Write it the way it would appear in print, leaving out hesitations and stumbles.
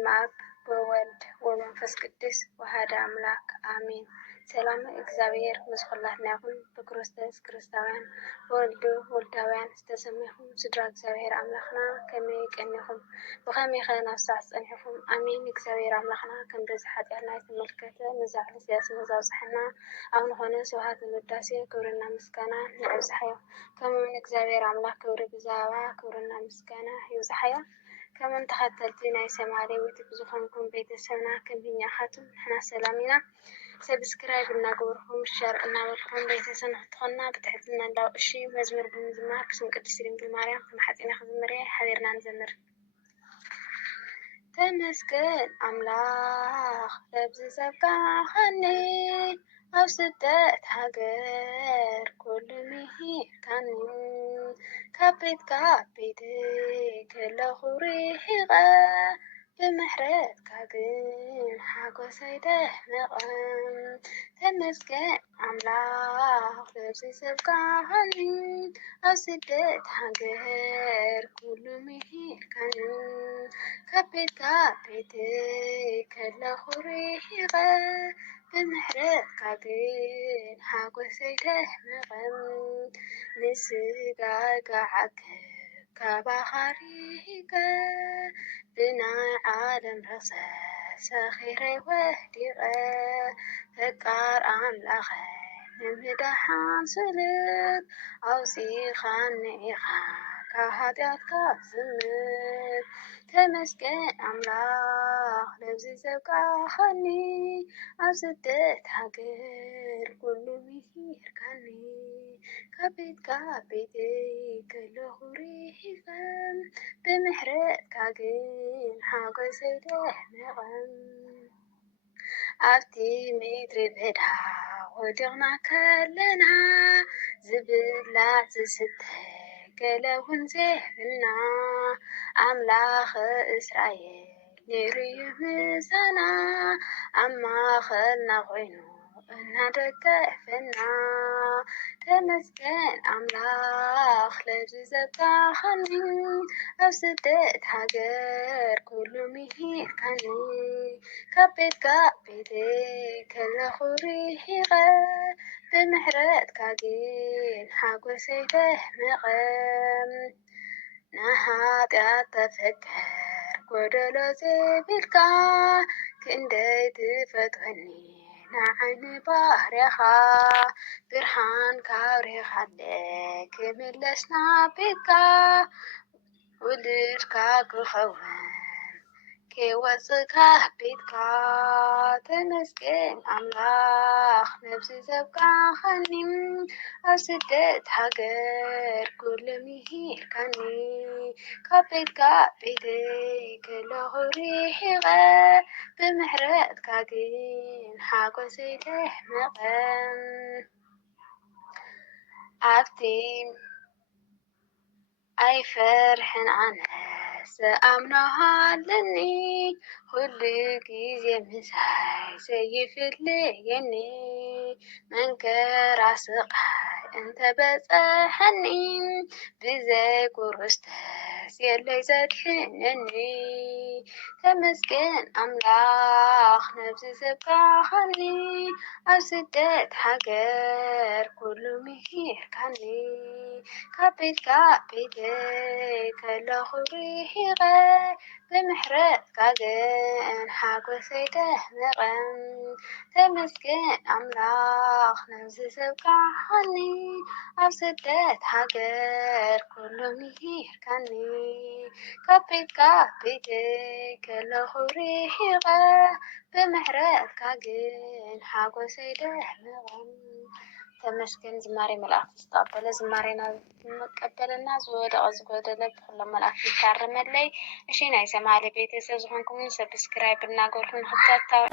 በስመ አብ ወወልድ ወመንፈስ ቅዱስ ወአሐዱ አምላክ አሜን። ሰላም እግዚአብሔር ምስ ኩላትና ይኹን። ብክርስቶስ ክርስታውያን ወልዱ ወልዳውያን ዝተሰሚኹም ስድራ እግዚአብሔር አምላኽና ከመይ ቀኒኹም ብኸመይ ኸ ናብ ሰዓት ፀኒሕኹም? አሜን። እግዚአብሔር አምላኽና ከም በዚ ሓጢአትና ይትመልከተ ንዛዕሊ ስያስ መዛብፅሕና ኣብ ንኾነ ስብሃት ውዳሴ ክብርና ምስጋና ንዕብዝሓዮ። ከምኡውን እግዚአብሔር አምላክ ክብሪ ብዛባ ክብርና ምስጋና ይብዝሓዮ። كمان تخطلتي ناي سماري وتبزخنكم بيتسبنا كمبينياخاتم نحنا سلامينا سبسكرايب እናገበርኩም ሸር እናበልኩም ቤተሰብ ንክትኾና ብትሕትና እንዳው እሺ መዝሙር ብምዝማር ክስም ቅድስት ድንግል ማርያም ከመሓፂና ክዝምር ሓቢርና ንዘምር። ተመስገን አምላኽ ለብዚ ዘብቃኸኒ ኣብ ስደት ሃገር ኩሉ ምሂርካኒ ካብ ቤት ከለኹ ርሒቐ ብምሕረትካ ግን ሓጎሰይ ደመቐ። ተመስገን አምላኽ ለብዚ ዘብቃኸኒ ኣብ ስደት ሃገር ኩሉ ምሂርካኒ ካብ ቤት ከለኹ ርሒቐ ብምሕረትካ ግን ሓጎሰይ ደመቐ። ንስጋ ጋዓከ ካባኻ ርሒቀ ብናይ ዓለም ረኽሰ ሰኺረ ወዲቐ ፈቃር ኣምላኸይ ንምድሓን ስልት ኣውፂኻኒ ኢኻ ካብ ሓጢኣትካ ዝምት። ተመስገን አምላኽ ለብዚ ዘብቃኸኒ ኣብ ስደት ሃገር ኩሉ ምሂርካኒ ካብ ቤት ከለኹ ርሒቐ ብምሕረትካ ግን ሓጎሰይ ደመቐ። ኣብቲ ምድሪ በዳ ወዲቕና ከለና ዝብላዕ ዝስተ ገለ እውን ዘይብልና ኣምላኽ እስራኤል ነይሩ ምሳና ኣብ ማእኸልና ኮይኑ እናደገፈና። ተመስገን አምላኽ ለብዚ ዘብቃኸኒ ኣብ ስደት ሃገር ኩሉ ምሂርካኒ ካብ ቤት ከለኹ ርሒቐ ብምሕረትካ ግን ሓጎሰይ ደመቐ። ንኃጢአት ተፈከር ጎደሎ ዘይብልካ ክንደይ ትፈትወኒ ንዓይኒ ባርያኻ ብርሃን ካብሪኻለ ክምለስና ቤትካ ውልድካ ክኸውን ከይወፅካ ቤትካ። ተመስገን አምላኽ ነብዚ ዘብቃኸኒ ኣብ ስደት ሃገር ኩሉ ምሂርካኒ ካብ ቤት ከለኹ ርሒቐ ብምሕረትካ ግን ሓጎሰይ ደመቐ። ኣብቲ ኣይፈርሕን ኣነ ዘኣምነሃለኒ ኩሉ ግዜ ምሳይ ዘይፍለየኒ መንከራ ስቃይ እንተበፅሐኒ ብዘይ ጉርስተስ የለይ ዘድሕነኒ። ተመስገን አምላኽ ነብዚ ዘብቃኸኒ ኣብ ስደት ሃገር ኩሉ ምሂርካኒ ካብ ቤት ከለኹ ርሒቐ ብምሕረትካ ግን ሓጎሰይ ደመቐ። ተመስገን አምላኽ ነብዚ ዘብቃኸኒ ኣብ ስደት ሃገር ኩሉ ምሂርካኒ ካብ ቤት ከለኹ ርሒቐ ብምሕረትካ ግን ሓጎሰይ ደመቐ። ተመስገን ዝማሬ መላእክት ዝተቀበለ ዝማሬና መቀበልና ዝወደቀ ዝጎደለ ብኩሎም መላእክት ይታረመለይ። እሺ ናይ ሰማዕለ ቤተሰብ ዝኾንኩም ሰብስክራይብ እናገርኩም ንክታተው